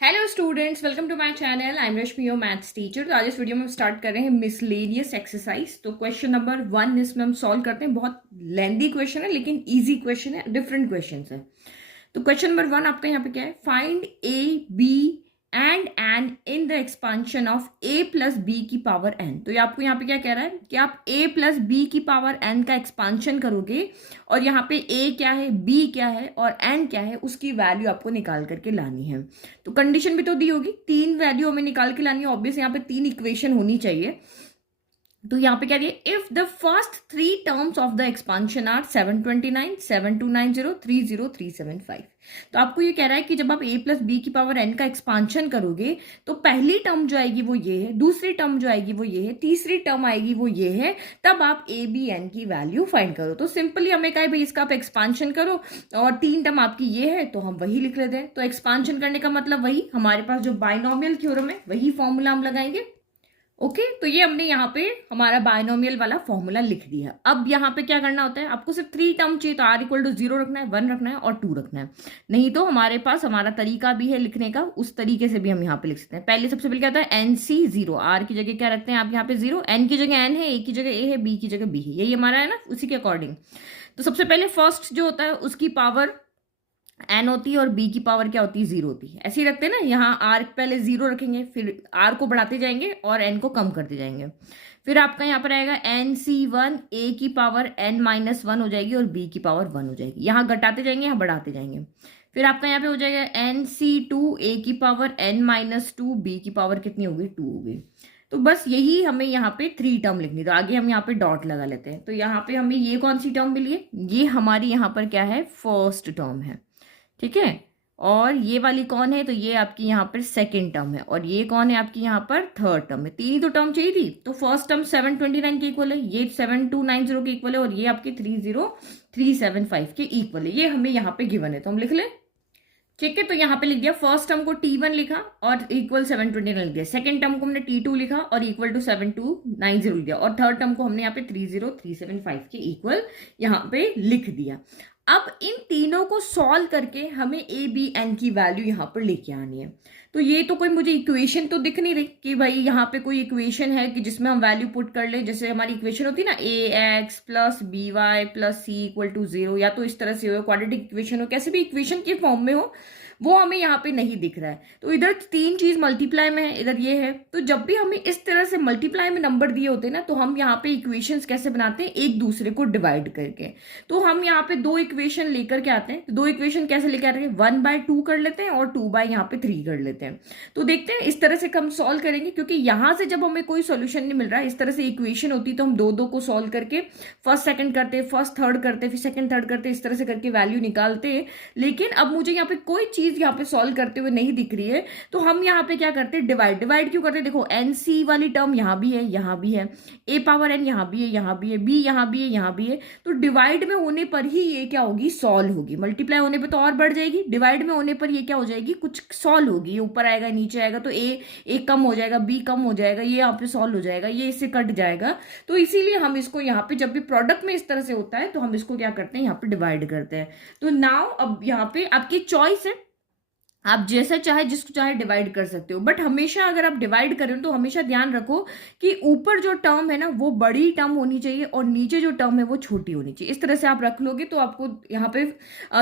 Hello students, welcome to my channel. I am Rashmi, your maths teacher. तो आज इस video में हम स्टार्ट कर रहे हैं मिसलेनियस एक्सरसाइज। तो क्वेश्चन नंबर 1 इसमें हम सॉल्व करते हैं। बहुत लेंदी क्वेश्चन है लेकिन इजी क्वेश्चन है, डिफरेंट क्वेश्चन है। तो क्वेश्चन नंबर 1 आपका यहाँ पे क्या है? Find a b and n in the expansion of a plus b की पावर n। तो ये आपको यहाँ पे क्या कह रहा है कि आप a प्लस बी की पावर n का एक्सपांशन करोगे और यहाँ पे a क्या है, b क्या है और n क्या है, उसकी वैल्यू आपको निकाल करके लानी है। तो कंडीशन भी तो दी होगी, 3 वैल्यू हमें निकाल के लानी है। ऑब्वियस यहाँ पे 3 इक्वेशन होनी चाहिए। तो यहाँ पे क्या दिया? If the first 3 terms of the expansion are 729, 7290, 30375। तो आपको ये कह रहा है कि जब आप a प्लस बी की पावर n का एक्सपांशन करोगे तो पहली टर्म जो आएगी वो ये है, दूसरी टर्म जो आएगी वो ये है, तीसरी टर्म आएगी वो ये है। तब आप a b n की वैल्यू फाइंड करो। तो सिंपली हमें कहा है भाई इसका आप एक्सपांशन करो और 3 टर्म आपकी ये है तो हम वही लिख लेते हैं। तो एक्सपांशन करने का मतलब वही, हमारे पास जो बाइनोमियल थ्योरम है वही फॉर्मूला हम लगाएंगे। ओके तो ये हमने यहाँ पे हमारा बायनोमियल वाला फॉर्मूला लिख दिया। अब यहाँ पे क्या करना होता है, आपको सिर्फ 3 टर्म चाहिए तो r इक्वल टू 0 रखना है, 1 रखना है और 2 रखना है। नहीं तो हमारे पास हमारा तरीका भी है लिखने का, उस तरीके से भी हम यहाँ पे लिख सकते हैं। पहले सबसे पहले क्या होता है, NC0। r की जगह क्या रखते हैं आप यहाँ पे 0, n की जगह n है, a की जगह a है, b की जगह b है। यही हमारा है ना, उसी के अकॉर्डिंग। तो सबसे पहले फर्स्ट जो होता है उसकी पावर एन होती है और बी की पावर क्या होती है, 0 होती है। ऐसे ही रखते हैं ना, यहाँ आर पहले 0 रखेंगे, फिर आर को बढ़ाते जाएंगे और एन को कम करते जाएंगे। फिर आपका यहाँ पर आएगा NC1, ए की पावर n-1 हो जाएगी और बी की पावर 1 हो जाएगी। यहाँ घटाते जाएंगे, यहाँ बढ़ाते जाएंगे। फिर आपका यहाँ पे हो जाएगा NC2, ए की पावर n-2, बी की पावर कितनी होगी, 2 होगी। तो बस यही हमें यहाँ पे 3 टर्म लिखनी। तो आगे हम यहाँ पे डॉट लगा लेते हैं। तो यहाँ पे हमें ये कौन सी टर्म मिली है, ये हमारी यहाँ पर क्या है, फर्स्ट टर्म है। ठीक है, और ये वाली कौन है, तो ये आपकी यहाँ पर सेकेंड टर्म है और ये कौन है आपकी यहाँ पर थर्ड टर्म है। 3 ही तो टर्म चाहिए थी। तो फर्स्ट टर्म 729 के इक्वल है, ये 7290 के इक्वल है और ये आपके 30375 के इक्वल है। ये हमें यहाँ पे गिवन है तो हम लिख लें। ठीक है, तो यहाँ पे लिख दिया, फर्स्ट टर्म को T1 लिखा और इक्वल 729 लिख दिया, सेकंड टर्म को हमने T2 लिखा और इक्वल टू 7290 लिख दिया और थर्ड टर्म को हमने यहाँ पे 30375 के इक्वल यहाँ पे लिख दिया। अब इन तीनों को सॉल्व करके हमें ए बी एन की वैल्यू यहाँ पर लेके आनी है। तो ये तो कोई मुझे इक्वेशन तो दिख नहीं रही कि भाई यहाँ पे कोई इक्वेशन है कि जिसमें हम वैल्यू पुट कर ले। जैसे हमारी इक्वेशन होती है ना, ax plus b y plus c equal to 0, या तो इस तरह से हो, क्वाड्रेटिक इक्वेशन हो, कैसे भी इक्वेशन के फॉर्म में हो, वो हमें यहाँ पे नहीं दिख रहा है। तो इधर 3 चीज मल्टीप्लाई में है, इधर ये है। तो जब भी हमें इस तरह से मल्टीप्लाई में नंबर दिए होते हैं ना, तो हम यहाँ पे इक्वेशंस कैसे बनाते हैं, एक दूसरे को डिवाइड करके। तो हम यहाँ पे 2 इक्वेशन लेकर के आते हैं। तो 2 इक्वेशन कैसे लेकर आते हैं, 1/2 कर लेते हैं और 2 यहाँ पे 3 कर लेते हैं। तो देखते हैं इस तरह से हम सॉल्व करेंगे, क्योंकि यहाँ से जब हमें कोई सोल्यूशन नहीं मिल रहा है, इस तरह से इक्वेशन होती तो हम 2-2 को सॉल्व करके फर्स्ट सेकंड करते, फर्स्ट थर्ड करते, फिर सेकंड थर्ड करते, इस तरह से करके वैल्यू निकालते। लेकिन अब मुझे यहाँ पे कोई चीज यहाँ पे सॉल्व करते हुए नहीं दिख रही है, तो हम यहाँ पे क्या करते हैं, डिवाइड। डिवाइड क्यों करते हैं, देखो NC वाली टर्म यहाँ भी है, यहाँ भी है, a पावर n यहाँ भी है, यहाँ भी है, b यहाँ भी है, यहाँ भी है। तो डिवाइड में होने पर ही ये क्या होगी, सॉल्व होगी। मल्टीप्लाई होने पे तो और बढ़ जाएगी, डिवाइड में होने पर ये क्या हो जाएगी, कुछ सॉल्व होगी। ये ऊपर आएगा, नीचे आएगा, तो a कम हो जाएगा, b कम हो जाएगा, ये यहाँ पे सॉल्व हो जाएगा, ये इससे कट जाएगा। तो इसीलिए हम इसको यहाँ पे जब भी प्रोडक्ट में इस तरह से होता है तो हम इसको क्या करते हैं, यहाँ पे डिवाइड करते हैं। तो नाउ अब यहाँ पे आपकी चॉइस है, आप जैसा चाहे जिसको चाहे डिवाइड कर सकते हो। बट हमेशा अगर आप डिवाइड करें तो हमेशा ध्यान रखो कि ऊपर जो टर्म है ना वो बड़ी टर्म होनी चाहिए और नीचे जो टर्म है वो छोटी होनी चाहिए। इस तरह से आप रख लोगे तो आपको यहाँ पे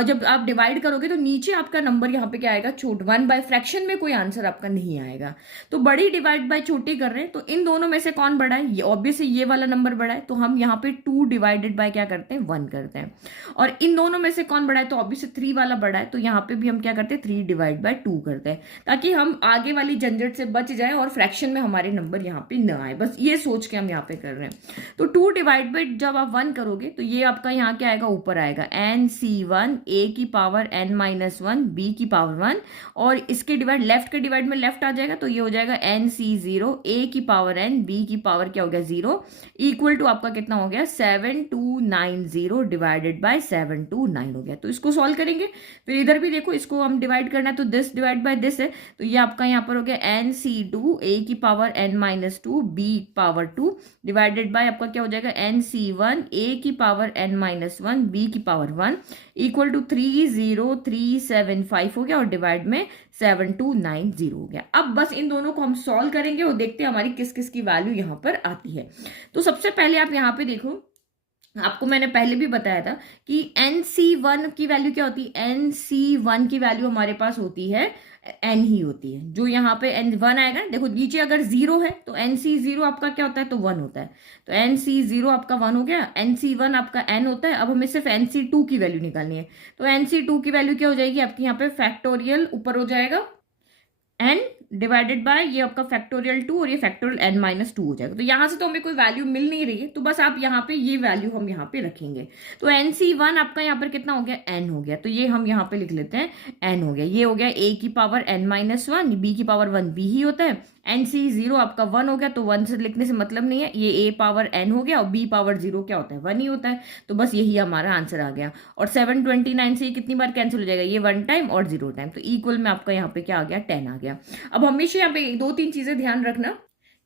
जब आप डिवाइड करोगे तो नीचे आपका नंबर यहाँ पे क्या आएगा, छोट 1/, फ्रैक्शन में कोई आंसर आपका नहीं आएगा। तो बड़ी डिवाइड बाय छोटी कर रहे हैं, तो इन दोनों में से कौन बड़ा है, ये ऑब्वियसली ये वाला नंबर बड़ा है, तो हम यहाँ पे 2 डिवाइडेड बाय क्या करते हैं, 1 करते हैं। और इन दोनों में से कौन बड़ा है, तो ऑब्वियसली 3 वाला बड़ा है, तो यहाँ पे भी हम क्या करते हैं, 3 डिवाइड बाय 2 करते हैं, ताकि हम आगे वाली झंझट से बच जाए और फ्रैक्शन में हमारे नंबर यहाँ पे न आए। बस ये सोच के हम यहाँ पे कर रहे हैं। तो 2 डिवाइड बाय जब आप 1 करोगे तो ये आपका यहाँ क्या आएगा, ऊपर आएगा NC1, a की पावर n-1, b की पावर 1, और इसके डिवाइड, लेफ्ट के डिवाइड में लेफ्ट आ जाएगा, तो ये हो जाएगा NC0, a की पावर n, b की पावर क्या हो गया, 0, इक्वल टू आपका कितना हो गया, 7290 डिवाइडेड बाय 729 हो गया। तो इसको सॉल्व करेंगे। फिर इधर भी देखो, इसको हम डिवाइड करना है तो दिस डिवाइड बाय दिस है, तो ये आपका यहाँ पर हो गया NC2 a की power n-2 b power 2 divided by आपका क्या हो जाएगा NC1 a की पावर n-1 b की पावर 1 इक्वल टू 30375 हो गया और डिवाइड में 7290 हो गया। अब बस इन दोनों को हम सॉल्व करेंगे और देखते हैं हमारी किस किस की वैल्यू यहाँ पर आती है। तो सबसे पहले आप यहाँ पे देखो, आपको मैंने पहले भी बताया था कि NC1 की वैल्यू क्या होती है, NC1 की वैल्यू हमारे पास होती है n ही होती है। जो यहाँ पे n1 आएगा, देखो नीचे अगर 0 है तो NC0 आपका क्या होता है, तो 1 होता है। तो NC0 आपका 1 हो गया, NC1 आपका n होता है। अब हमें सिर्फ NC2 की वैल्यू निकालनी है, तो NC2 की वैल्यू क्या हो जाएगी आपकी यहाँ पे फैक्टोरियल ऊपर हो जाएगा n डिवाइडेड बाय ये आपका फैक्टोरियल 2 और ये फैक्टोरियल n-2 हो जाएगा। तो यहां से तो हमें कोई वैल्यू मिल नहीं रही है, तो बस आप यहाँ पे ये वैल्यू हम यहाँ पे रखेंगे। तो NC1 आपका यहाँ पर कितना हो गया, n हो गया, तो ये हम यहाँ पे लिख लेते हैं n हो गया। ये हो गया a की पावर n-1, b की पावर 1 b ही होता है। NC0 आपका 1 हो गया, तो 1 से लिखने से मतलब नहीं है, ये a पावर n हो गया और b पावर 0 क्या होता है, 1 ही होता है। तो बस यही हमारा आंसर आ गया। और 729 से ये कितनी बार कैंसिल हो जाएगा, ये 1 टाइम और 0 टाइम, तो इक्वल में आपका यहाँ पे क्या आ गया, 10 आ गया। अब हमेशा यहाँ पे 2-3 चीजें ध्यान रखना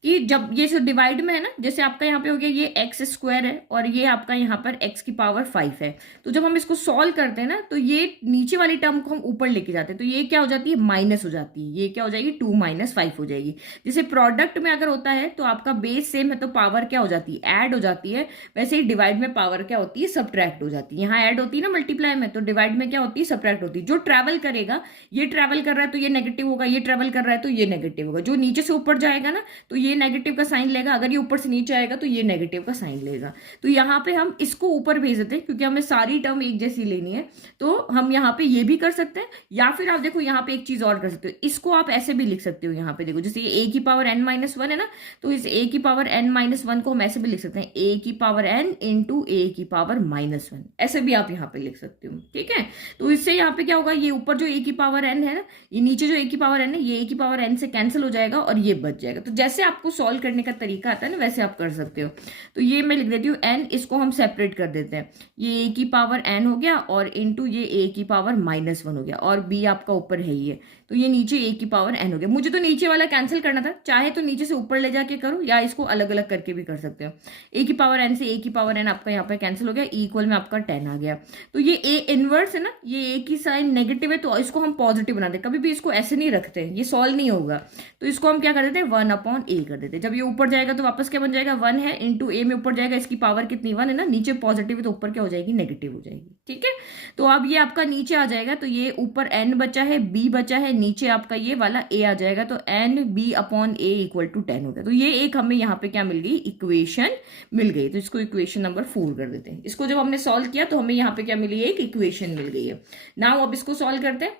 कि जब ये जो डिवाइड में है ना, जैसे आपका यहाँ पे हो गया ये एक्स स्क्वायर है और ये आपका यहाँ पर एक्स की पावर 5 है, तो जब हम इसको सॉल्व करते हैं ना, तो ये नीचे वाली टर्म को हम ऊपर लेके जाते हैं, तो ये क्या हो जाती है, माइनस हो जाती है। ये क्या हो जाएगी, 2 - 5 हो जाएगी। जैसे प्रोडक्ट में अगर होता है तो आपका बेस सेम है तो पावर क्या हो जाती है, ऐड हो जाती है। वैसे ही डिवाइड में पावर क्या होती है, सब्ट्रैक्ट हो जाती है। यहाँ ऐड होती है ना मल्टीप्लाई में, तो डिवाइड में क्या होती है, सब्ट्रैक्ट होती है। जो ट्रैवल करेगा, ये ट्रैवल कर रहा है तो ये नेगेटिव होगा, ये ट्रैवल कर रहा है तो ये नेगेटिव होगा। जो नीचे से ऊपर जाएगा ना, तो ये नेगेटिव का साइन लेगा, अगर ये ऊपर से नीचे आएगा तो ये नेगेटिव का साइन लेगा। तो यहाँ पे हम इसको ऊपर भेज देते हैं क्योंकि हमें सारी टर्म एक जैसी लेनी है, तो हम यहाँ पे ये भी कर सकते हैं। या फिर आप देखो यहाँ पे एक चीज और कर सकते हो, इसको आप ऐसे भी लिख सकते हो। यहाँ पे देखो जैसे ये a की पावर n-1 है ना, तो इस a की पावर n-1 को हम ऐसे भी लिख सकते हैं, a की पावर n इंटू a की पावर -1, ऐसे भी आप यहाँ पे लिख सकते हो। ठीक है, तो इससे यहाँ पे क्या होगा, ये ऊपर जो a की पावर n है ना, ये नीचे जो a की पावर n है, ये a की पावर n से कैंसिल हो जाएगा और ये बच जाएगा। तो जैसे आपको सॉल्व करने का तरीका आता है ना, वैसे आप कर सकते हो। तो ये मैं लिख देती हूँ n, इसको हम सेपरेट कर देते हैं। ये a की पावर n हो गया और इंटू ये a की पावर -1 हो गया, और b आपका ऊपर है ही है, तो ये नीचे a की पावर n हो गया। मुझे तो नीचे वाला कैंसिल करना था, चाहे तो नीचे से ऊपर ले जाके करो या इसको अलग अलग करके भी कर सकते हो। a की पावर n से a की पावर n आपका यहाँ पर कैंसिल हो गया, इक्वल में आपका 10 आ गया। तो ये a इनवर्स है ना, ये a की साइन नेगेटिव है तो इसको हम पॉजिटिव बना दें। कभी भी इसको ऐसे नहीं रखते, ये सॉल्व नहीं होगा, तो इसको हम क्या कर देते हैं, 1/a कर देते हैं। जब ये ऊपर जाएगा तो वापस क्या बन जाएगा, 1 है इंटू a में ऊपर जाएगा, इसकी पावर कितनी 1 है ना, नीचे पॉजिटिव है तो ऊपर क्या हो जाएगी, नेगेटिव हो जाएगी। ठीक है, तो अब ये आपका नीचे आ जाएगा, तो ये ऊपर n बचा है, b बचा है, नीचे आपका ये वाला a आ जाएगा, तो n/b/a इक्वल टू 10 हो गया। तो ये एक हमें यहाँ पे क्या मिल गई, इक्वेशन मिल गई। तो इसको इक्वेशन नंबर 4 कर देते हैं। इसको जब हमने सॉल्व किया तो हमें यहाँ पे क्या मिली, एक इक्वेशन मिल गई है। नाउ अब इसको सॉल्व करते हैं।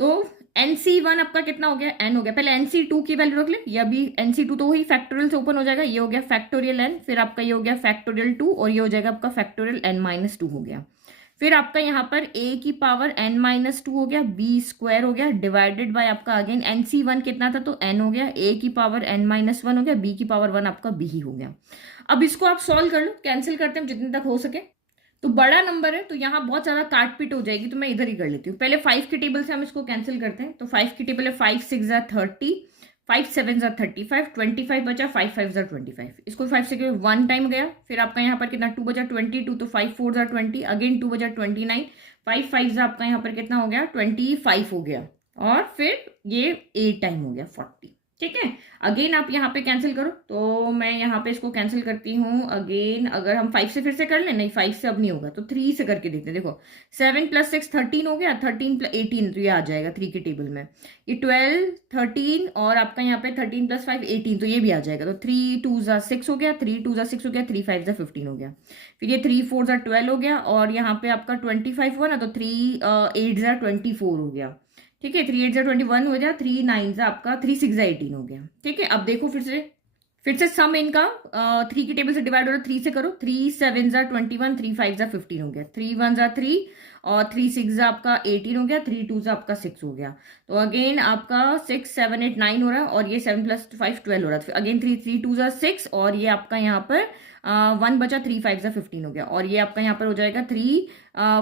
तो NC1 आपका कितना हो गया, n हो गया। पहले NC2 की वैल्यू रख ले, ये अभी NC2 तो वही फैक्टोरियल से ओपन हो जाएगा, ये हो गया फैक्टोरियल n, फिर आपका ये हो गया फैक्टोरियल 2 और ये हो जाएगा आपका फैक्टोरियल n-2 हो गया। फिर आपका यहाँ पर a की पावर n-2 हो गया, b स्क्वायर हो गया, डिवाइडेड बाय आपका अगेन NC1 कितना था, तो n हो गया, a की पावर n-1 हो गया, b की पावर 1 आपका b ही हो गया। अब इसको आप सॉल्व कर लो, कैंसिल करते हैं जितने तक हो सके। तो बड़ा नंबर है तो यहाँ बहुत ज्यादा काट पीट हो जाएगी, तो मैं इधर ही कर लेती हूँ। पहले 5 की टेबल से हम इसको कैंसिल करते हैं। तो 5 की टेबल है 5 6 = 30, 5 7 = 35, 25 बचा, 5 5 = 25। इसको 5 से 1 टाइम गया, फिर आपका यहाँ पर कितना 2 बचा 22, तो 5 4 = 20, अगेन 2 बचा 29, 5 5 आपका यहाँ पर कितना हो गया 25 हो गया, और फिर ये 8 टाइम हो गया 40। ठीक है, अगेन आप यहाँ पे कैंसिल करो, तो मैं यहाँ पे इसको कैंसिल करती हूँ अगेन। अगर हम 5 से फिर से कर लें, नहीं 5 से अब नहीं होगा, तो 3 से करके देखते हैं। देखो 7 + 6 13 हो गया, 13 + 18 तो ये आ जाएगा 3 की टेबल में। ये 12 13 और आपका यहाँ पे 13 + 5 18, तो ये भी आ जाएगा। तो 3 2 = 6 हो गया, 3 2 = 6 हो गया, 3 5 = 15 हो गया। फिर ये 3 4 = 12 हो गया, और यहाँ पे आपका 25 हुआ ना, तो 3 8 = 24 हो गया। ठीक है, 3 8 = 21 हो गया, 3 9 आपका 3 6 = 18 हो गया। ठीक है, अब देखो फिर से सम इनका 3 की टेबल से डिवाइड हो रहा है, 3 से करो। 3 7 = 21, 3 5 = 15 हो गया, 3 1 = 3 और 3 6 आपका 18 हो गया, 3 2 आपका 6 हो गया। तो अगेन आपका 6 7 8 9 हो रहा है, और ये 7 + 5 12 हो रहा है। फिर अगेन 3 3 2 = 6, और ये आपका यहाँ पर 1 बचा, 3 5 = 15 हो गया, और ये आपका यहाँ पर हो जाएगा 3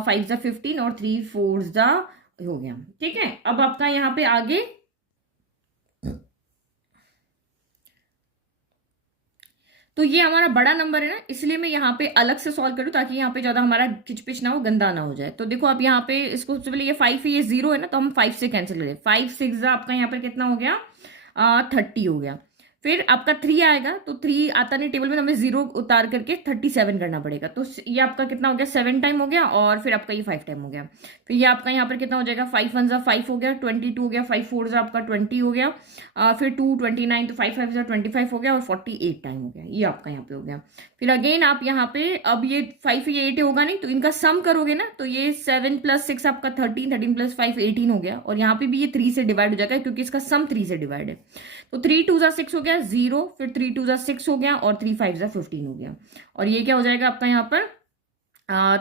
5 = 15 और 3 4 = हो गया। ठीक है, अब आपका यहाँ पे आगे तो ये हमारा बड़ा नंबर है ना, इसलिए मैं यहाँ पे अलग से सॉल्व करूँ ताकि यहाँ पे ज्यादा हमारा खिचपिच ना हो, गंदा ना हो जाए। तो देखो आप यहाँ पे इसको सबसे पहले ये 5 है, ये 0 है ना, तो हम 5 से कैंसिल करें। 5 6 आपका यहाँ पर कितना हो गया, 30 हो गया। फिर आपका 3 आएगा, तो 3 आता नहीं टेबल में, तो हमें 0 उतार करके 37 करना पड़ेगा। तो ये आपका कितना हो गया, 7 टाइम हो गया, और फिर आपका ये 5 टाइम हो गया। फिर ये आपका यहाँ पर कितना हो जाएगा, 5 1 5 हो गया, 22 हो गया, 5 4 आपका 20 हो गया, फिर 2 29, तो 5 5 25 हो गया, और 48 टाइम हो गया। ये आपका यहाँ पे हो गया। फिर अगेन आप यहाँ पे अब ये 5 ये 8 होगा नहीं, तो इनका सम करोगे ना, तो ये 7 + 6 आपका 13, 13 + 5 18 हो गया, और यहाँ पे भी ये 3 से डिवाइड हो जाएगा क्योंकि इसका सम 3 से डिवाइड है। तो 3 2 6 हो गया 0, फिर 3 2 6 हो गया, और 3 5 15 हो गया। और ये क्या हो जाएगा आपका यहाँ पर,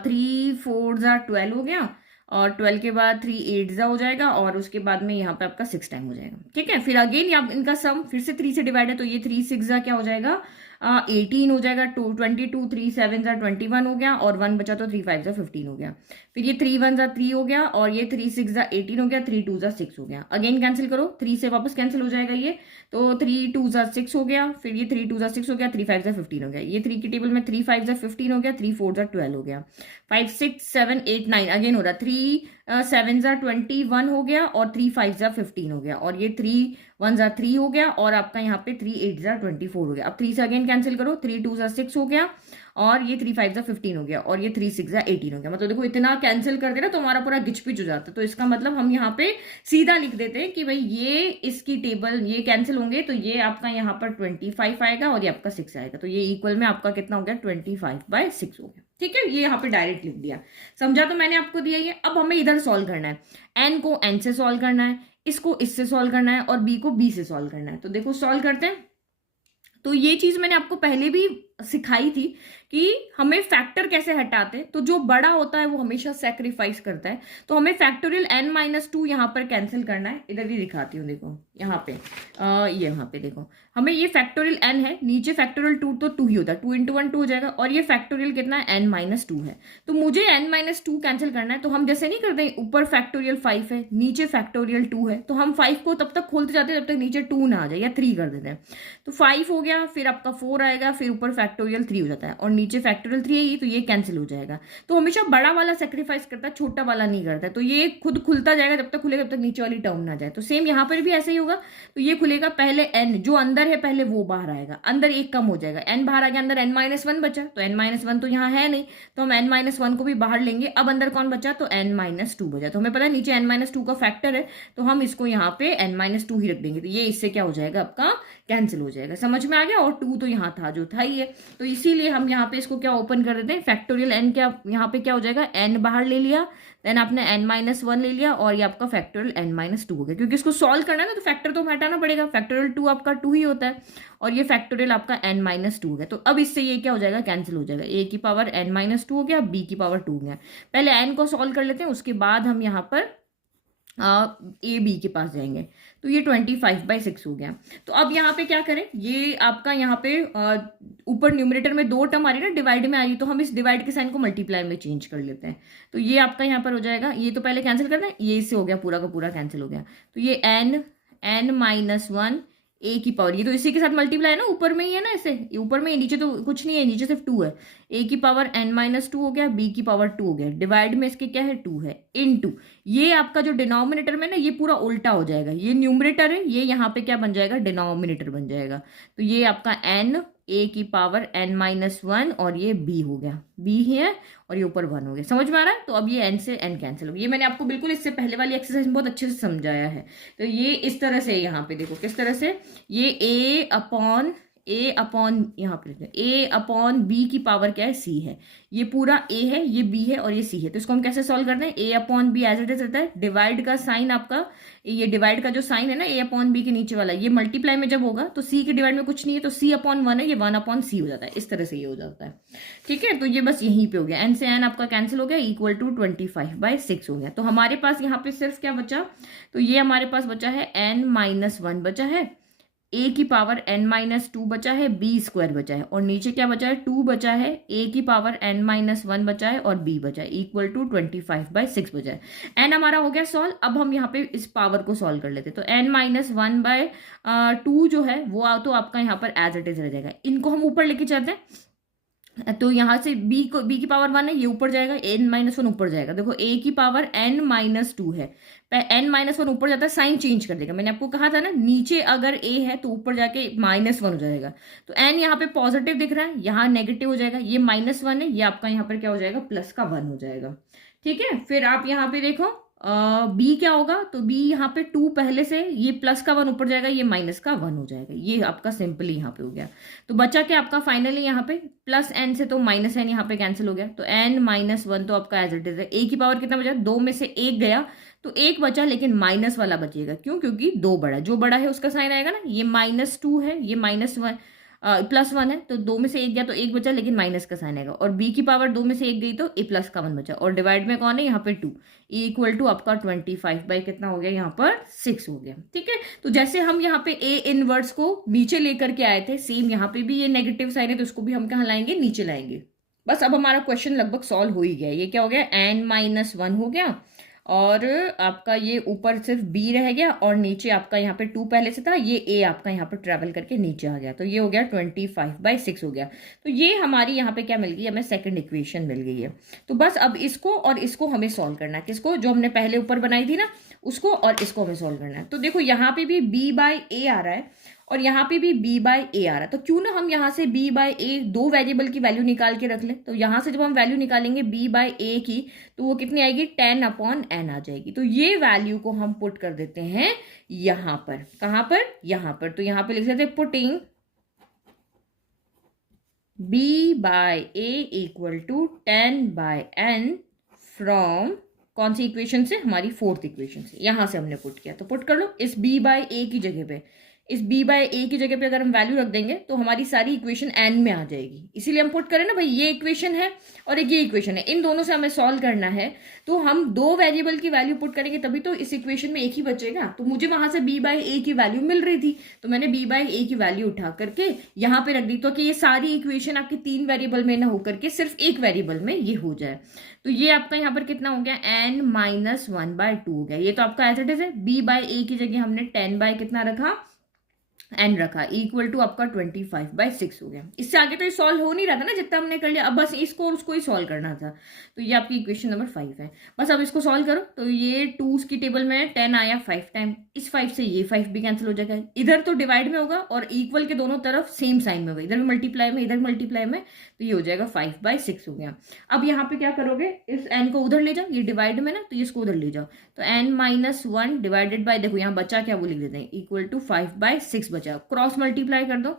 3 4 12 हो गया, और 12 के बाद 3 8 हो जाएगा, और उसके बाद में यहाँ पे आपका 6 टाइम हो जाएगा। ठीक है, फिर अगेन आप इनका सम फिर से 3 से डिवाइड है, तो ये 3 6 क्या हो जाएगा, 18 हो जाएगा, 22 3 7 21 हो गया, और 1 बचा, तो 3 5 15 हो गया। फिर ये 3 1 3 हो गया, और ये 3 6 18 हो गया, 3 2 6 हो गया। अगेन कैंसिल करो, 3 से वापस कैंसिल हो जाएगा ये, तो 3 2 6 हो गया, फिर ये 3 2 6 हो गया, 3 5 15 हो गया। ये 3 की टेबल में 3 5 15 हो गया, 3 4 12 हो गया, 5 6 7 8 9 अगेन हो रहा, 3 7 21 हो गया, और 3 5 15 हो गया, और ये 3 1 3 हो गया, और आपका यहाँ पे 3 8 24 हो गया। अब 3 से अगेन कैंसिल करो, 3 2 6 हो गया, और ये 3 5 15 हो गया, और ये 3 6 18 हो गया। मतलब देखो इतना कैंसिल कर देना तो हमारा पूरा गिचपिच हो जाता है। तो इसका मतलब हम यहाँ पे सीधा लिख देते हैं कि भाई ये इसकी टेबल ये कैंसिल होंगे, तो ये आपका यहाँ पर 25 आएगा, और ये आपका 6 आएगा, तो ये इक्वल में आपका कितना हो गया, 25/6 हो गया। ठीक है, ये यहाँ पे डायरेक्ट लिख दिया। समझा तो मैंने आपको दिया ये। अब हमें इधर सॉल्व करना है, एन को एन से सॉल्व करना है, इसको इससे सॉल्व करना है, और बी को बी से सॉल्व करना है। तो देखो सॉल्व करते हैं। तो ये चीज मैंने आपको पहले भी सिखाई थी कि हमें फैक्टर कैसे हटाते हैं। तो जो बड़ा होता है वो हमेशा सेक्रीफाइस करता है। तो हमें फैक्टोरियल n-2 यहाँ पर कैंसिल करना है। इधर भी दिखाती हूँ, देखो यहाँ पे ये यहाँ पे देखो, हमें ये फैक्टोरियल n है, नीचे फैक्टोरियल 2 तो 2 ही होता है, 2 × 1 2 हो जाएगा, और ये फैक्टोरियल कितना है, n-2 है। तो मुझे n-2 कैंसिल करना है। तो हम जैसे नहीं करते, ऊपर फैक्टोरियल 5 है, नीचे फैक्टोरियल 2 है, तो हम 5 को तब तक खोलते जाते हैं जब तक नीचे 2 ना आ जाए, या 3 कर देते हैं। तो 5 हो गया, फिर आपका 4 आएगा, फिर ऊपर फैक्टोरियल 3 हो जाता है, और नीचे फैक्टोरियल 3 है, तो ये कैंसिल हो जाएगा। तो हमेशा बड़ा वाला सेक्रीफाइस करता है, छोटा वाला नहीं करता है। तो ये खुद खुलता जाएगा, जब तक खुलेगा जब तक नीचे वाली टर्म ना जाए। तो सेम यहाँ पर भी ऐसा ही होगा। तो ये खुलेगा, पहले n जो अंदर है पहले वो बाहर आएगा, अंदर एक कम हो जाएगा, n बाहर आ गया, अंदर n-1 बचा, तो n-1 तो यहाँ है नहीं, तो हम n-1 को भी बाहर लेंगे। अब अंदर कौन बचा, तो n-2 बचा। तो हमें पता है नीचे n-2 का फैक्टर है, तो हम इसको यहाँ पे n-2 ही रख देंगे। तो ये इससे क्या हो जाएगा, आपका कैंसिल हो जाएगा। समझ में आ गया। और 2 तो यहाँ था, जो था ही है, तो इसीलिए हम यहाँ पे इसको क्या ओपन कर देते हैं, फैक्टोरियल n क्या यहाँ पे क्या हो जाएगा, n बाहर ले लिया, देन आपने n-1 ले लिया, और ये आपका फैक्टोरियल n-2 हो गया। क्योंकि इसको सॉल्व करना है ना, तो फैक्टर तो हटाना पड़ेगा। फैक्टोरियल 2 आपका 2 ही होता है, और ये फैक्टोरियल आपका n-2 हो गया। तो अब इससे ये क्या हो जाएगा, कैंसिल हो जाएगा। a की पावर n-2 हो गया, b की पावर 2 हो गया। पहले n को सॉल्व कर लेते हैं, उसके बाद हम यहाँ पर ए बी के पास जाएंगे। तो ये 25/6 हो गया। तो अब यहाँ पे क्या करें, ये आपका यहाँ पे ऊपर न्यूमरेटर में 2 टर्म आ रही है ना, डिवाइड में आ रही है, तो हम इस डिवाइड के साइन को मल्टीप्लाई में चेंज कर लेते हैं। तो ये आपका यहाँ पर हो जाएगा, ये तो पहले कैंसिल करना है, ये इससे हो गया, पूरा का पूरा कैंसिल हो गया। तो ये n-1 a की पावर, ये तो इसी के साथ मल्टीप्लाई है ना, ऊपर में ही है ना, ऐसे ये ऊपर में ही, नीचे तो कुछ नहीं है, नीचे सिर्फ 2 है। a की पावर n-2 हो गया, b की पावर 2 हो गया, डिवाइड में इसके क्या है, 2 है, इनटू ये आपका जो डिनोमिनेटर में ना, ये पूरा उल्टा हो जाएगा। ये न्यूमरेटर है, ये यहाँ पे क्या बन जाएगा, डिनोमिनेटर बन जाएगा। तो ये आपका n a की पावर n-1, और ये b हो गया, b है, और ये ऊपर 1 हो गया। समझ में आ रहा है। तो अब ये n से n कैंसिल हो गया। ये मैंने आपको बिल्कुल इससे पहले वाली एक्सरसाइज में बहुत अच्छे से समझाया है। तो ये इस तरह से, यहाँ पे देखो किस तरह से, ये a अपॉन यहाँ पे a/b की पावर क्या है, c है। ये पूरा a है, ये b है, और ये c है। तो इसको हम कैसे सॉल्व करते हैं, a/b एज इट इज रहता है, डिवाइड का साइन आपका, ये डिवाइड का जो साइन है ना a/b के नीचे वाला, ये मल्टीप्लाई में जब होगा तो c के डिवाइड में कुछ नहीं है, तो c/1 है, ये 1/c हो जाता है। इस तरह से ये हो जाता है। ठीक है, तो ये बस यहीं पे हो गया, n से n आपका कैंसिल हो गया, इक्वल टू 25/6 हो गया। तो हमारे पास यहाँ पे सिर्फ क्या बचा, तो ये हमारे पास बचा है n-1 बचा है, ए की पावर n माइनस टू बचा है, बी स्क्वायर बचा है, और नीचे क्या बचा है, 2 बचा है, ए की पावर n माइनस वन बचा है, और बी बचा है, इक्वल टू 25/6 बचा है। एन हमारा हो गया सॉल्व। अब हम यहाँ पे इस पावर को सॉल्व कर लेते हैं। तो n minus one by two जो है वो तो आपका यहाँ पर एज इट इज रह जाएगा। इनको हम ऊपर लेके चलते हैं, तो यहाँ से b की पावर 1 है, ये ऊपर जाएगा, n माइनस वन ऊपर जाएगा। देखो a की पावर n माइनस टू है, n माइनस वन ऊपर जाता है, साइन चेंज कर देगा। मैंने आपको कहा था ना, नीचे अगर a है तो ऊपर जाके माइनस वन हो जाएगा। तो n यहाँ पे पॉजिटिव दिख रहा है, यहाँ नेगेटिव हो जाएगा, ये माइनस वन है, ये आपका यहाँ पर क्या हो जाएगा, प्लस का वन हो जाएगा। ठीक है, फिर आप यहाँ पे देखो बी क्या होगा, तो बी यहाँ पे 2 पहले से, ये प्लस का 1 ऊपर जाएगा, ये माइनस का 1 हो जाएगा। ये आपका सिंपली यहाँ पे हो गया। तो बचा क्या आपका फाइनली यहाँ पे प्लस एन से तो माइनस एन यहाँ पे कैंसिल हो गया। तो एन माइनस वन तो आपका एज इट इज है। ए की पावर कितना बचा, 2 में से 1 गया तो 1 बचा, लेकिन माइनस वाला बचेगा। क्यों, क्योंकि 2 बड़ा, जो बड़ा है उसका साइन आएगा ना। ये माइनस टू है, ये माइनस वन प्लस वन है, तो 2 में से 1 गया तो 1 बचा, लेकिन माइनस का साइन आएगा। और बी की पावर 2 में से 1 गई तो ए प्लस का 1 बचा, और डिवाइड में कौन है यहाँ पे 2, इक्वल टू आपका 25 बाई कितना हो गया यहाँ पर 6 हो गया। ठीक है, तो जैसे हम यहाँ पे ए इनवर्स को नीचे लेकर के आए थे, सेम यहाँ पे भी ये नेगेटिव साइन है, तो उसको भी हम कहाँ लाएंगे, नीचे लाएंगे। बस अब हमारा क्वेश्चन लगभग सॉल्व हो ही गया। ये क्या हो गया, n माइनस वन हो गया, और आपका ये ऊपर सिर्फ b रह गया, और नीचे आपका यहाँ पे 2 पहले से था, ये a आपका यहाँ पर ट्रेवल करके नीचे आ गया। तो ये हो गया 25/6 हो गया। तो ये हमारी यहाँ पे क्या मिल गई, हमें सेकंड इक्वेशन मिल गई है। तो बस अब इसको और इसको हमें सॉल्व करना है। किसको, जो हमने पहले ऊपर बनाई थी ना उसको, और इसको हमें सॉल्व करना है। तो देखो यहाँ पे भी b/a आ रहा है, और यहाँ पे भी b/a आ रहा है। तो क्यों ना हम यहाँ से b/a दो वेरिएबल की वैल्यू निकाल के रख लें। तो यहाँ से जब हम वैल्यू निकालेंगे b/a की, तो वो कितनी आएगी, 10/n आ जाएगी। तो ये वैल्यू को हम पुट कर देते हैं यहाँ पर। कहाँ पर, यहाँ पर। तो यहाँ पे लिख देते हैं putting b/a equal to 10/n from कौन सी इक्वेशन से, हमारी फोर्थ इक्वेशन से। यहां से हमने पुट किया, तो पुट कर लो इस b/a की जगह पे। इस b/a की जगह पे अगर हम वैल्यू रख देंगे तो हमारी सारी इक्वेशन n में आ जाएगी। इसीलिए हम पुट करें ना भाई, ये इक्वेशन है और एक ये इक्वेशन है, इन दोनों से हमें सॉल्व करना है। तो हम दो वेरिएबल की वैल्यू पुट करेंगे तभी तो इस इक्वेशन में एक ही बचेगा। तो मुझे वहां से b/a की वैल्यू मिल रही थी, तो मैंने b/a की वैल्यू उठा करके यहाँ पे रख दी, तो कि ये सारी इक्वेशन आपकी 3 वेरिएबल में ना होकर के सिर्फ एक वेरिएबल में ये हो जाए। तो ये आपका यहाँ पर कितना हो गया, n माइनस 1/2 हो गया। ये तो आपका एज इट इज है। b/a की जगह हमने 10 बाय कितना रखा, n रखा, इक्वल टू आपका 25/6 हो गया। इससे आगे तो ये सॉल्व हो नहीं रहा था ना, जितना हमने कर लिया। अब बस इसको और उसको ही सॉल्व करना था। तो ये आपकी इक्वेशन नंबर 5 है। बस अब इसको सॉल्व करो। तो ये 2 की टेबल में 10 आया 5 टाइम, इस 5 से ये 5 भी कैंसिल हो जाएगा। इधर तो डिवाइड में होगा और इक्वल के दोनों तरफ सेम साइन में होगा, इधर भी मल्टीप्लाई में इधर मल्टीप्लाई में, तो ये हो जाएगा 5/6 हो गया। अब यहाँ पे क्या करोगे, इस n को उधर ले जाओ, ये डिवाइड में ना, तो इसको उधर ले जाओ। तो n minus one divided by, देखो यहाँ बचा क्या वो लिख देते हैं, इक्वल टू 5/6 बचा। क्रॉस मल्टीप्लाई कर दो,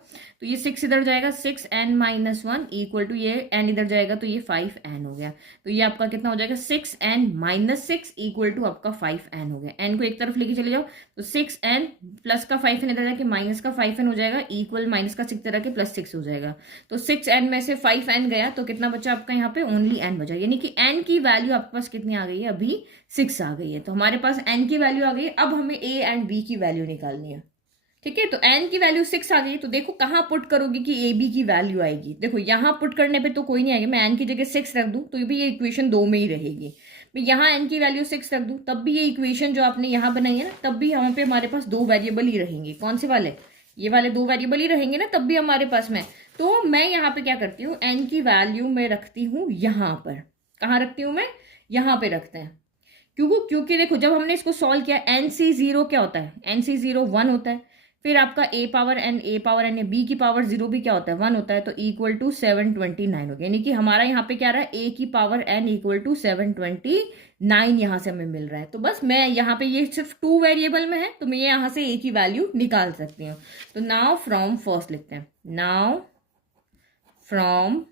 तो ये 6 इधर जाएगा, 6n minus one equal to ये n इधर जाएगा, तो ये 5n हो गया। तो ये आपका कितना हो जाएगा, 6n माइनस 6 इक्वल टू आपका 5n हो गया। n को एक तरफ लेके चले जाओ, तो 6n प्लस का 5n इधर जाके माइनस का 5n हो जाएगा, इक्वल माइनस का 6 तरह के प्लस 6 हो जाएगा। तो 6n में से 5n गया, तो कितना बचा आपका यहाँ पे, ओनली n बचा। यानी कि n की वैल्यू आपके पास कितनी आ गई है, अभी 6 आ गई है। तो हमारे पास n की वैल्यू आ गई। अब हमें a एंड b की वैल्यू निकालनी है। ठीक है, तो n की वैल्यू 6 आ गई। तो देखो कहाँ पुट करोगे कि ए बी की वैल्यू आएगी। देखो यहाँ पुट करने पे तो कोई नहीं आएगा। मैं n की जगह 6 रख दूं तो भी ये इक्वेशन 2 में ही रहेगी। मैं यहाँ n की वैल्यू 6 रख दूं तब भी ये इक्वेशन जो आपने यहाँ बनाई है ना, तब भी यहाँ पे हमारे पास 2 वेरिएबल ही रहेंगे। कौन से वाले, ये वाले 2 वेरिएबल ही रहेंगे ना, तब भी हमारे पास में। तो मैं यहाँ पे क्या करती हूँ, n की वैल्यू मैं रखती हूँ यहाँ पर। कहाँ रखती हूँ मैं, यहाँ पे रखते हैं। क्योंकि देखो जब हमने इसको सॉल्व किया, NC0 क्या होता है, NC0 1 होता है। फिर आपका a पावर n या b की पावर 0 भी क्या होता है, 1 होता है। तो इक्वल टू 729 हो गया। यानी कि हमारा यहाँ पे क्या रहा है, a की पावर n इक्वल टू 729 यहाँ से हमें मिल रहा है। तो बस मैं यहाँ पे, ये सिर्फ 2 वेरिएबल में है, तो मैं यहाँ से a की वैल्यू निकाल सकती हूँ। तो नाउ फ्रॉम फर्स्ट लिखते हैं, नाउ फ्रॉम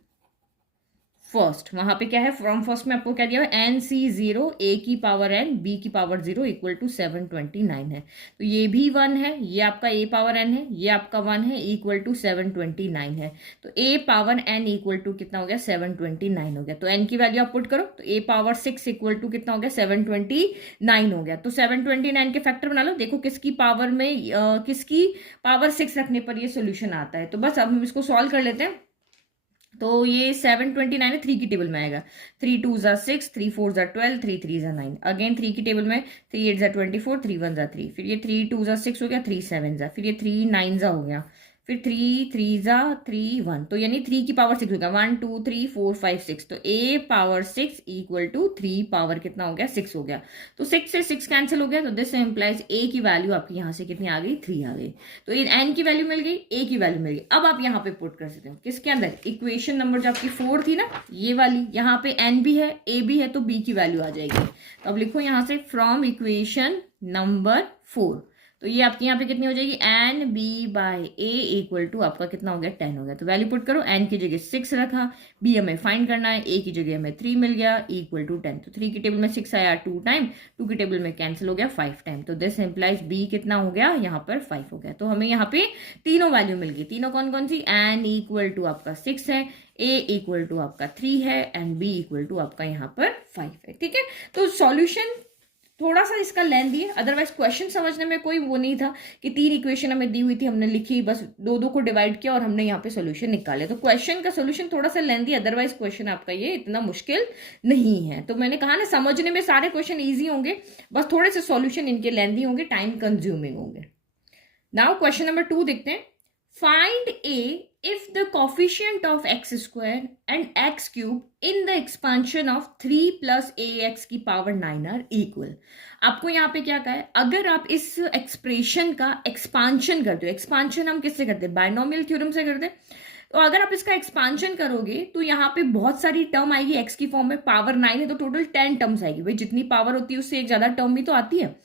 फर्स्ट, वहां पे क्या है फ्रॉम फर्स्ट में आपको क्या दिया है एन सी जीरो ए की पावर एन बी की पावर जीरो इक्वल टू 729 है। तो ये भी 1 है, ये आपका ए पावर एन है, ये आपका 1 है इक्वल टू 729 है। तो ए पावर एन इक्वल टू कितना हो गया 729 हो गया। तो एन की वैल्यू आप पुट करो तो ए पावर 6 इक्वल टू कितना हो गया 729 हो गया। तो 729 के फैक्टर बना लो, देखो किसकी पावर में किसकी पावर 6 रखने पर ये सोल्यूशन आता है। तो बस अब हम इसको सॉल्व कर लेते हैं। तो ये 729 है, 3 की टेबल में आएगा। 3 2 ज़ा 6, 3 4 ज़ा 12, 3 3 ज़ा 9। अगेन 3 की टेबल में 3 8 ज़ा 24, 3 1 ज़ा 3, फिर ये 3 2 ज़ा 6 हो गया, 3 7 ज़ा, फिर ये 3 9 ज़ा हो गया, फिर 3 3 ज़ा 3 1। तो यानी 3 की पावर 6 हो गया, 1 2 3 4 5 6। तो ए पावर 6 इक्वल टू 3 पावर कितना हो गया 6 हो गया। तो 6 से 6 कैंसिल हो गया। तो दिस इम्प्लाइज ए की वैल्यू आपकी यहाँ से कितनी आ गई 3 आ गई। तो एन की वैल्यू मिल गई, ए की वैल्यू मिल गई। अब आप यहाँ पे पुट कर सकते हो किसके अंदर, इक्वेशन नंबर जो आपकी 4 थी ना ये वाली, यहाँ पे एन भी है ए भी है तो बी की वैल्यू आ जाएगी। तो अब लिखो यहाँ से फ्रॉम इक्वेशन नंबर 4। तो ये आपके यहाँ पे कितनी हो जाएगी n b by a equal to आपका कितना हो गया 10 हो गया। तो वैल्यू पुट करो, एन की जगह 6 रखा, बी हमें फाइंड करना है, ए की जगह हमें 3 मिल गया इक्वल टू 10। तो 3 की टेबल में 6 आया 2 टाइम, 2 की टेबल में कैंसिल हो गया 5 टाइम। तो दिस इम्प्लाइज बी कितना हो गया यहाँ पर 5 हो गया। तो हमें यहाँ पे तीनों वैल्यू मिल गई। तीनों कौन कौन सी, एन इक्वल टू आपका 6 है, ए इक्वल टू आपका 3 है एंड बी इक्वल टू आपका यहाँ पर 5 है। ठीक है, तो सॉल्यूशन थोड़ा सा इसका लेंथी है, अदरवाइज क्वेश्चन समझने में कोई वो नहीं था कि 3 इक्वेशन हमें दी हुई थी, हमने लिखी, बस 2 को डिवाइड किया और हमने यहाँ पे सोल्यूशन निकाले। तो क्वेश्चन का सोल्यूशन थोड़ा सा लेंथी, अदरवाइज क्वेश्चन आपका ये इतना मुश्किल नहीं है। तो मैंने कहा ना समझने में सारे क्वेश्चन ईजी होंगे, बस थोड़े से सोल्यूशन इनके लेंथी होंगे, टाइम कंज्यूमिंग होंगे। नाउ क्वेश्चन नंबर 2 देखते हैं। Find A if the coefficient of x square and x cube in the expansion of 3 plus ax की पावर 9 are equal। आपको यहाँ पे क्या कहा है, अगर आप इस एक्सप्रेशन का एक्सपांशन करते हो, एक्सपांशन हम किससे करते हैं, बायनोमियल थ्योरम से करते हैं। तो अगर आप इसका एक्सपांशन करोगे तो यहाँ पे बहुत सारी टर्म आएगी x की फॉर्म में, पावर 9 है तो टोटल 10 टर्म्स आएगी। भाई जितनी पावर होती है उससे एक ज्यादा टर्म भी तो आती है।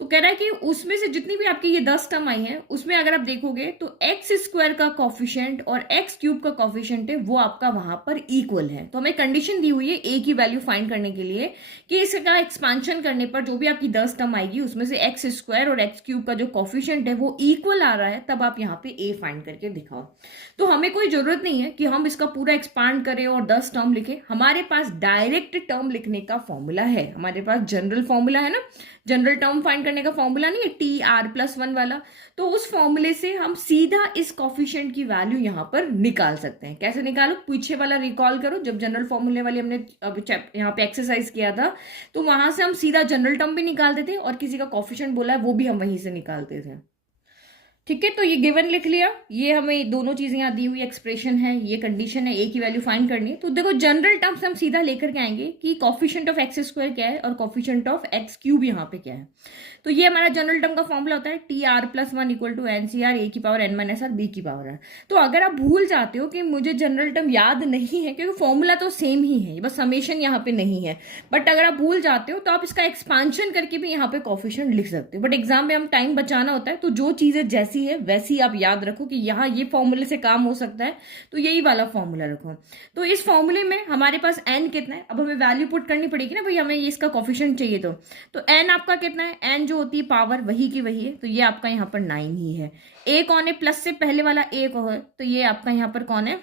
तो कह रहा है कि उसमें से जितनी भी आपकी ये 10 टर्म आई है उसमें अगर आप देखोगे तो एक्स स्क्वायर का कॉफिशिएंट और एक्स क्यूब का कॉफिशिएंट है वो आपका वहां पर इक्वल है। तो हमें कंडीशन दी हुई है ए की वैल्यू फाइंड करने के लिए कि इसका एक्सपांशन करने पर जो भी आपकी 10 टर्म आएगी उसमें से एक्स स्क्वायर और एक्स क्यूब का जो कॉफिशिएंट है वो इक्वल आ रहा है, तब आप यहाँ पे ए फाइंड करके दिखाओ। तो हमें कोई जरूरत नहीं है कि हम इसका पूरा एक्सपांड करें और 10 टर्म लिखें, हमारे पास डायरेक्ट टर्म लिखने का फॉर्मूला है, हमारे पास जनरल फॉर्मूला है ना, जनरल टर्म फाइंड करने का फॉर्मूला नहीं है टी आर प्लस 1 वाला। तो उस फॉर्मूले से हम सीधा इस कॉफिशिएंट की वैल्यू यहां पर निकाल सकते हैं। कैसे निकालो, पीछे वाला रिकॉल करो, जब जनरल फॉर्मूले वाली हमने यहाँ पे एक्सरसाइज किया था तो वहां से हम सीधा जनरल टर्म भी निकालते थे और किसी का कॉफिशिएंट बोला है वो भी हम वहीं से निकालते थे। ठीक है, तो ये गिवन लिख लिया, ये हमें दोनों चीजें यहाँ दी हुई एक्सप्रेशन है, ये कंडीशन है, ए की वैल्यू फाइंड करनी है। तो देखो जनरल टर्म्स हम सीधा लेकर के आएंगे कि कॉफिशिएंट ऑफ एक्स स्क्वायर क्या है और कॉफिशिएंट ऑफ एक्स क्यूब यहाँ पे क्या है। तो ये हमारा जनरल टर्म का फॉर्मूला होता है t r plus 1 equal to n c r a की power n minus r b की पावर आर। तो अगर आप भूल जाते हो कि मुझे जनरल टर्म याद नहीं है क्योंकि फॉर्मूला तो सेम ही है, बस समेशन यहाँ पे नहीं है, बट अगर आप भूल जाते हो तो आप इसका एक्सपांशन करके भी यहाँ पे कॉफिशिएंट लिख सकते हो। बट एग्जाम में हम टाइम बचाना होता है तो जो चीजें जैसी है वैसी आप याद रखो कि यहाँ ये फॉर्मूले से काम हो सकता है तो यही वाला फॉर्मूला रखो। तो इस फॉर्मूले में हमारे पास एन कितना है, अब हमें वैल्यू पुट करनी पड़ेगी ना भाई, हमें ये इसका कॉफिशिएंट चाहिए। तो एन आपका कितना है, एन जो होती है पावर वही की वही है, तो ये आपका यहाँ पर 9 ही है। ए कौन है, प्लस से पहले वाला ए को है तो ये आपका यहाँ पर कौन है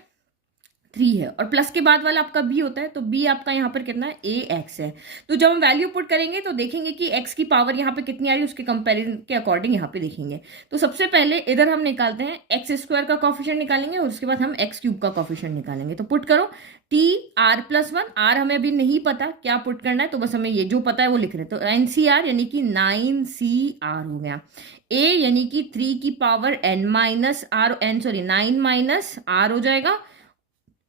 3 है, और प्लस के बाद वाला आपका बी होता है तो बी आपका यहाँ पर कितना है ए एक्स है। तो जब हम वैल्यू पुट करेंगे तो देखेंगे कि एक्स की पावर यहाँ पे कितनी आ रही है, उसके कंपैरिजन के अकॉर्डिंग यहाँ पे देखेंगे। तो सबसे पहले इधर हम निकालते हैं एक्स स्क्वायर का कॉफिशिएंट निकालेंगे और उसके बाद हम एक्स क्यूब का कॉफिशिएंट निकालेंगे। तो पुट करो टी आर प्लस 1, आर हमें अभी नहीं पता क्या पुट करना है तो बस हमें ये जो पता है वो लिख रहे हैं। तो एन सी आर यानी कि 9 सी आर हो गया, ए यानी कि 3 की power n minus r n sorry 9 minus r हो जाएगा,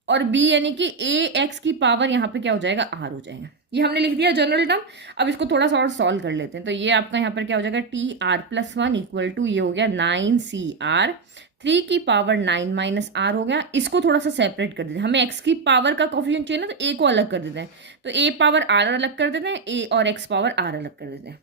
और b यानी कि ए एक्स की पावर यहाँ पे क्या हो जाएगा आर हो जाएगा। ये हमने लिख दिया जनरल टर्म। अब इसको थोड़ा सा और सॉल्व कर लेते हैं। तो ये आपका यहाँ पर क्या हो जाएगा t r plus 1 equal to ये हो गया 9 सी आर, 3 की पावर 9 माइनस आर हो गया। इसको थोड़ा सा सेपरेट कर देते हैं, हमें एक्स की पावर का कॉफिशिएंट चाहिए ना तो ए को अलग कर देते हैं। तो ए पावर आर अलग कर देते हैं, ए और एक्स पावर आर अलग कर देते हैं।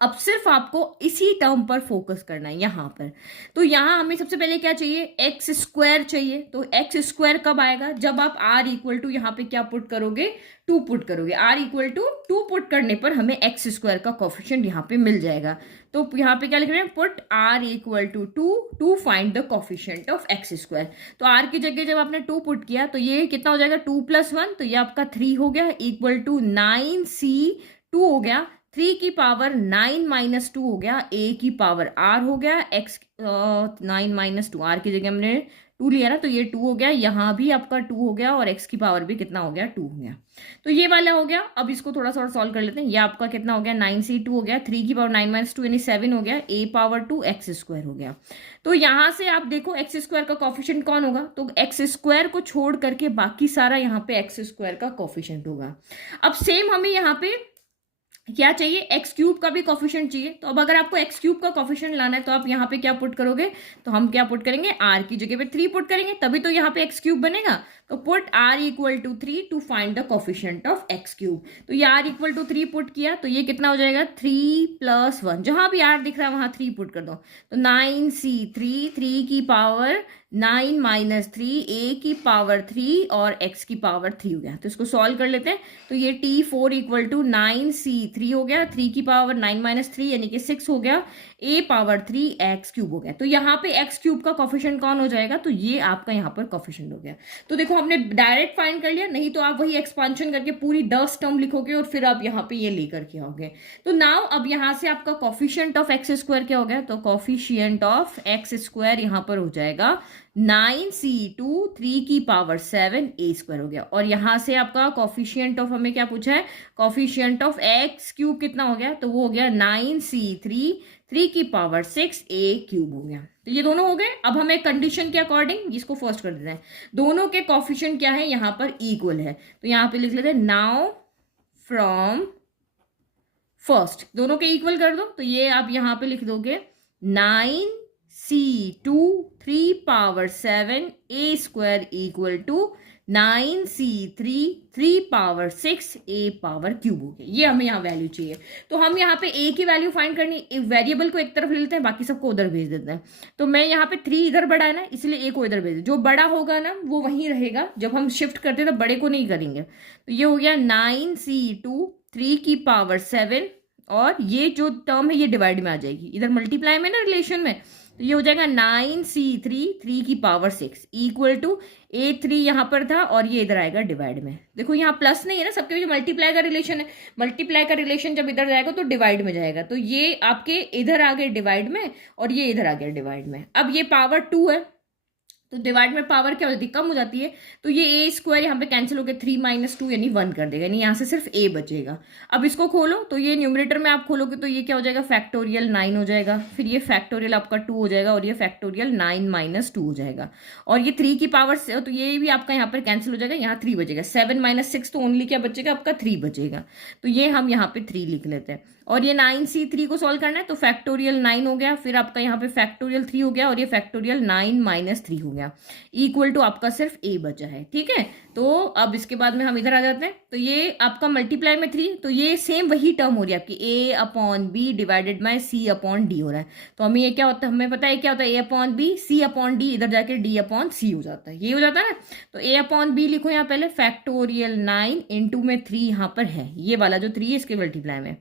अब सिर्फ आपको इसी टर्म पर फोकस करना है यहाँ पर। तो यहाँ हमें सबसे पहले क्या चाहिए, एक्स स्क्वायर चाहिए। तो एक्स स्क्वायर कब आएगा, जब आप आर इक्वल टू यहाँ पे क्या पुट करोगे, 2 पुट करोगे। आर इक्वल टू 2 पुट करने पर हमें एक्स स्क्वायर का कोफिशिएंट यहाँ पे मिल जाएगा। तो यहाँ पे क्या लिख रहे हैं, put r equal to 2 to find the coefficient of x square. तो आर की जगह जब आपने 2 पुट किया तो ये कितना हो जाएगा, 2 + 1, तो ये आपका 3 हो गया, इक्वल टू 9c2 हो गया, 3 की पावर 9 - 2 हो गया, a की पावर r हो गया, x 9 - 2, r की जगह हमने 2 लिया ना, तो ये 2 हो गया, यहाँ भी आपका 2 हो गया, और x की पावर भी कितना हो गया, 2 हो गया। तो ये वाला हो गया। अब इसको थोड़ा सा सॉल्व कर लेते हैं। ये आपका कितना हो गया, 9c2 हो गया, 3 की पावर 9 - 2 यानी 7 हो गया, a पावर 2 x स्क्वायर हो गया। तो यहाँ से आप देखो एक्स स्क्वायर का कोफिशिएंट कौन होगा, तो एक्स स्क्वायर को छोड़ करके बाकी सारा यहाँ पे एक्स स्क्वायर का कोफिशिएंट होगा। अब सेम हमें यहाँ पे क्या चाहिए, एक्स क्यूब का भी कोफिशिएंट चाहिए। तो अब अगर आपको एक्स क्यूब का कोफिशिएंट लाना है तो आप यहाँ पे क्या पुट करोगे, तो हम क्या पुट करेंगे, आर की जगह पे 3 पुट करेंगे, तभी तो यहाँ पे एक्स क्यूब बनेगा। तो put r equal to 3 to find the coefficient of x cube. तो ये आर इक्वल टू 3 पुट किया, तो ये कितना हो जाएगा, 3 + 1, जहां भी आर दिख रहा है वहां 3 पुट कर दो। तो 9c3, 3 की पावर 9 - 3, a की पावर 3 और x की पावर 3 हो गया। तो इसको सॉल्व कर लेते हैं। तो ये t4 इक्वल टू 9c3 हो गया, 3 की पावर 9 - 3 यानी कि 6 हो गया, a पावर 3 x क्यूब हो गया। तो यहाँ पे x क्यूब का कोफिशिएंट कौन हो जाएगा, तो ये आपका यहाँ पर कोफिशिएंट हो गया। तो देखो हमने डायरेक्ट फाइंड कर लिया, नहीं तो आप वही एक्सपांशन करके पूरी 10 टर्म लिखोगे और फिर आप यहाँ पे ये लेकर के आओगे। तो नाउ अब यहाँ से आपका कोफिशिएंट ऑफ एक्स स्क्वायर क्या हो गया, तो कोफिशिएंट ऑफ एक्स स्क्वायर यहाँ पर हो जाएगा 9c2, 3 की पावर 7 a स्क्वायर हो गया। और यहां से आपका कोफिशिएंट ऑफ हमें क्या पूछा है, कोफिशिएंट ऑफ एक्स क्यूब कितना हो गया, तो वो हो गया 9c3, 3 की पावर 6 a क्यूब हो गया। तो ये दोनों हो गए। अब हमें कंडीशन के अकॉर्डिंग इसको फर्स्ट कर देते हैं, दोनों के कोफिशिएंट क्या है, यहाँ पर इक्वल है। तो यहाँ पे लिख लेते हैं नाउ फ्रॉम फर्स्ट, दोनों के इक्वल कर दो। तो ये आप यहाँ पे लिख दोगे 9c2, 3 power 7 a square equal to 9c3, 3 power 6 a power cube हो गया। ये हमें यहाँ वैल्यू चाहिए। तो हम यहाँ पे a की वैल्यू फाइंड करनी, वेरिएबल को एक तरफ ले लेते हैं, बाकी सबको उधर भेज देते हैं। तो मैं यहाँ पे 3 इधर बड़ा है ना, इसलिए a को इधर भेज, जो बड़ा होगा ना वो वहीं रहेगा, जब हम शिफ्ट करते हैं तो बड़े को नहीं करेंगे। तो ये हो गया 9c2, 3 की पावर 7, और ये जो टर्म है ये डिवाइड में आ जाएगी, इधर मल्टीप्लाई में ना रिलेशन में, तो ये हो जाएगा 9c3, 3 की पावर 6 इक्वल टू a3 यहाँ पर था, और ये इधर आएगा डिवाइड में। देखो यहाँ प्लस नहीं है ना, सबके बीच मल्टीप्लाई का रिलेशन है, मल्टीप्लाई का रिलेशन जब इधर जाएगा तो डिवाइड में जाएगा। तो ये आपके इधर आ गए डिवाइड में, और ये इधर आ गया डिवाइड में। अब ये पावर 2 है, तो डिवाइड में पावर क्या हो जाती है, कम हो जाती है। तो ये a स्क्वायर यहाँ पे कैंसिल होकर 3 - 2 यानी 1 कर देगा, यानी यहाँ से सिर्फ a बचेगा। अब इसको खोलो, तो ये न्यूमरेटर में आप खोलोगे तो ये क्या हो जाएगा, फैक्टोरियल 9 हो जाएगा, फिर ये फैक्टोरियल आपका 2 हो जाएगा, और ये फैक्टोरियल 9 - 2 हो जाएगा। और ये 3 की पावर से, तो ये भी आपका यहाँ पर कैंसिल हो जाएगा, यहाँ 3 बचेगा, 7 - 6 तो ओनली क्या बचेगा, आपका 3 बचेगा। तो ये हम यहाँ पे 3 लिख लेते हैं। और ये 9c3 को सॉल्व करना है, तो फैक्टोरियल 9 हो गया, फिर आपका यहाँ पे फैक्टोरियल 3 हो गया, और ये फैक्टोरियल 9 - 3 हो गया, इक्वल टू आपका सिर्फ a बचा है। ठीक है, तो अब इसके बाद में हम इधर आ जाते हैं। तो ये आपका मल्टीप्लाई में 3, तो ये सेम वही टर्म हो रही है आपकी a/b डिवाइडेड बाय c/d हो रहा है। तो हमें ये क्या होता है, हमें पता है क्या होता है, a/b, c/d, इधर जाके d/c हो जाता है, ये हो जाता है ना। तो a/b लिखो यहाँ पहले, फैक्टोरियल 9 इंटू में 3 यहाँ पर है, ये वाला जो 3 है इसके मल्टीप्लाई में,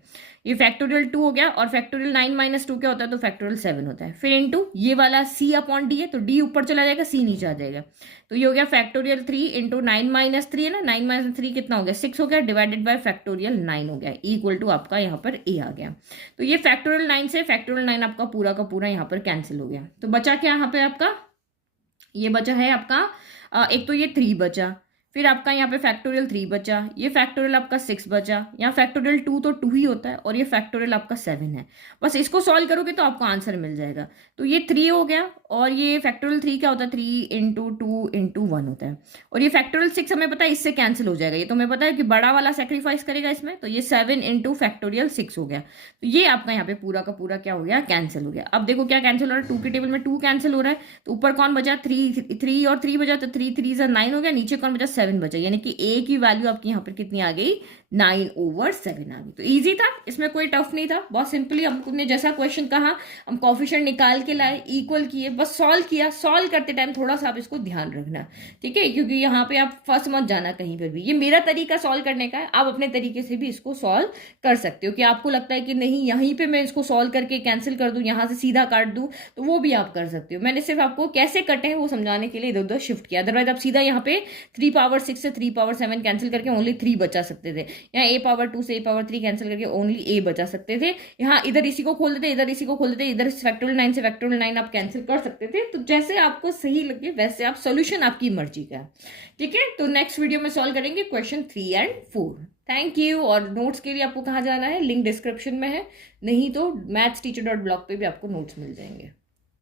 ये फैक्टोरियल 2 हो गया, और फैक्टोरियल 9 - 2 क्या होता है, तो फैक्टोरियल 7 होता है। फिर इनटू ये वाला c/d है, तो d ऊपर चला जाएगा, c नीचे आ जाएगा। तो ये हो गया फैक्टोरियल 3 इंटू 9 - 3 है ना, 9 - 3 कितना हो गया, 6 हो गया, डिवाइडेड बाय फैक्टोरियल 9 हो गया, इक्वल टू आपका यहाँ पर a आ गया। तो ये फैक्टोरियल 9 से फैक्टोरियल 9 आपका पूरा का पूरा यहाँ पर कैंसिल हो गया। तो बचा क्या यहाँ पे आपका, ये बचा है आपका एक तो ये 3 बचा, फिर आपका यहाँ पे फैक्टोरियल 3 बचा, ये फैक्टोरियल आपका 6 बचा, यहाँ फैक्टोरियल 2 तो 2 ही होता है, और ये फैक्टोरियल आपका 7 है। बस इसको सॉल्व करोगे तो आपको आंसर मिल जाएगा। तो ये 3 हो गया, और ये फैक्टोरियल 3 क्या होता है, 3 इंटू 2 इंटू 1 होता है, और ये फैक्टोरियल 6 हमें पता है इससे कैंसिल हो जाएगा, ये तो हमें पता है कि बड़ा वाला सेक्रीफाइस करेगा इसमें। तो ये 7 इंटू फैक्टोरियल 6 हो गया। तो ये आपका यहाँ पे पूरा का पूरा क्या हो गया, कैंसिल हो गया। अब देखो क्या कैंसिल हो रहा है, 2 के टेबल में 2 कैंसिल हो रहा है, तो ऊपर कौन बचा, 3 और 3 बचा, तो 3 3 9 हो गया, नीचे कौन बचा, 7 7 बचा, यानी कि ए की वैल्यू आपकी यहाँ पर कितनी आ गई, 9/7 आ गई। तो ईजी था, इसमें कोई टफ नहीं था, बहुत सिंपली हमने जैसा क्वेश्चन कहा हम कोफिशिएंट निकाल के लाए, इक्वल किए, बस सॉल्व किया। सॉल्व करते टाइम थोड़ा सा आप इसको ध्यान रखना, ठीक है, क्योंकि यहाँ पे आप फंस मत जाना कहीं पर भी। ये मेरा तरीका सॉल्व करने का है, आप अपने तरीके से भी इसको सॉल्व कर सकते हो। कि आपको लगता है कि नहीं यहीं पे मैं इसको सॉल्व करके कैंसिल कर दूं, यहाँ से सीधा काट दूं, तो वो भी आप कर सकते हो। मैंने सिर्फ आपको कैसे कटे हैं वो समझाने के लिए इधर उधर शिफ्ट किया। अदरवाइज आप सीधा यहाँ पे 3 पावर 6 से 3 पावर 7 कैंसिल करके ओनली 3 बचा सकते थे। यहाँ A पावर 2 से A पावर 3 कैंसिल करके ओनली A बचा सकते थे। यहाँ इधर इसी को खोल देते, इधर इसी को खोल देते, इधर फैक्टोरियल 9 से फैक्टोरियल 9 आप कैंसिल कर सकते थे। तो जैसे आपको सही लगे वैसे आप सोल्यूशन आपकी मर्जी का है, ठीक है। तो नेक्स्ट वीडियो में सॉल्व करेंगे क्वेश्चन 3 एंड 4। Thank you. और नोट्स के लिए आपको कहाँ जाना है, लिंक डिस्क्रिप्शन में है, नहीं तो mathsteacher.blog पे भी आपको नोट्स मिल जाएंगे।